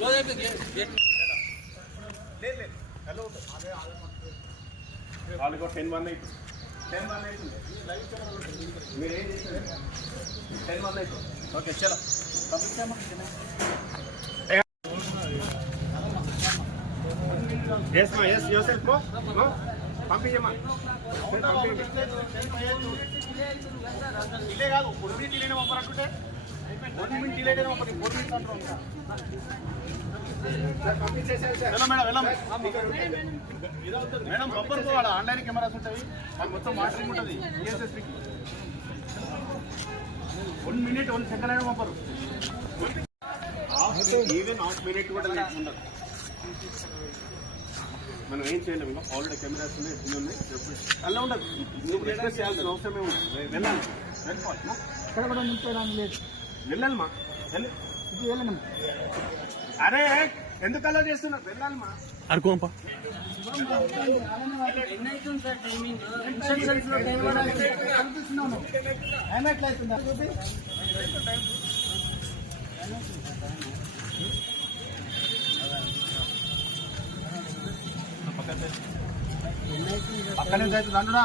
వాళ్ళకి 10-1 మీరేం చేశారు 10-1 ఓకే చలో ఎస్ మా ఎస్ యోసెల్ఫ్ నో పంపించమ్మా డిలే కాదు 4 మినిట్ డిలేనే పంపరంటుంటే 1 మినిట్ డిలే అయినా పంపండి 4 మినిట్స్ అంటారు మేడం పంపరు వాళ్ళ ఆన్లైన్ కెమెరాస్ ఉంటాయి అది మొత్తం మానిటరింగ్ ఉంటుంది ఈఎస్ఎస్పీకి 1 మినిట్ 1 సెకండ్ అయినా పంపరు ఈవెన్ హాఫ్ మినిట్ కూడా ఉండదు మనం ఏం చేయలేము ఇంకా ఆల్రెడీ కెమెరాస్ ఉన్నాయి అలా ఉండదు నువ్వు రిక్వెస్ట్ చేయాల్సిన అవసరమే ఉంది వెళ్ళాలి వెళ్ళాలమ్మా అరే ఎందుకు అలా చేస్తున్నా వెళ్ళాలమ్మా అడుకోంపా పక్కనే అవుతుంది అన్నుడా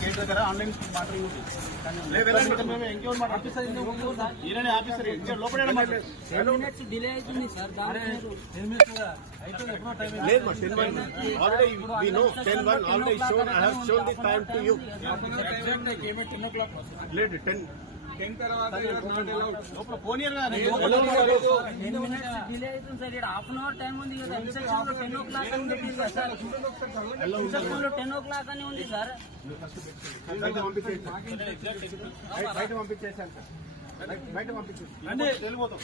గేట్ దగ్గర ఆన్లైన్ మాట్లాడి ఆఫీసర్ లోపల డిలే అవుతుంది సార్ లేదు 10 తర్వాత లోపల పోనీయర్ డిలే అవుతుంది సార్ ఇక్కడ హాఫ్ అన్ అవర్ టైం ఉంది కదా 10 o'clock అని పెట్టింది కదా సార్ 10 o'clock అని ఉంది సార్ బయట పంపించేసాను సార్ బయట పంపించేసి వెళ్ళిపోతాం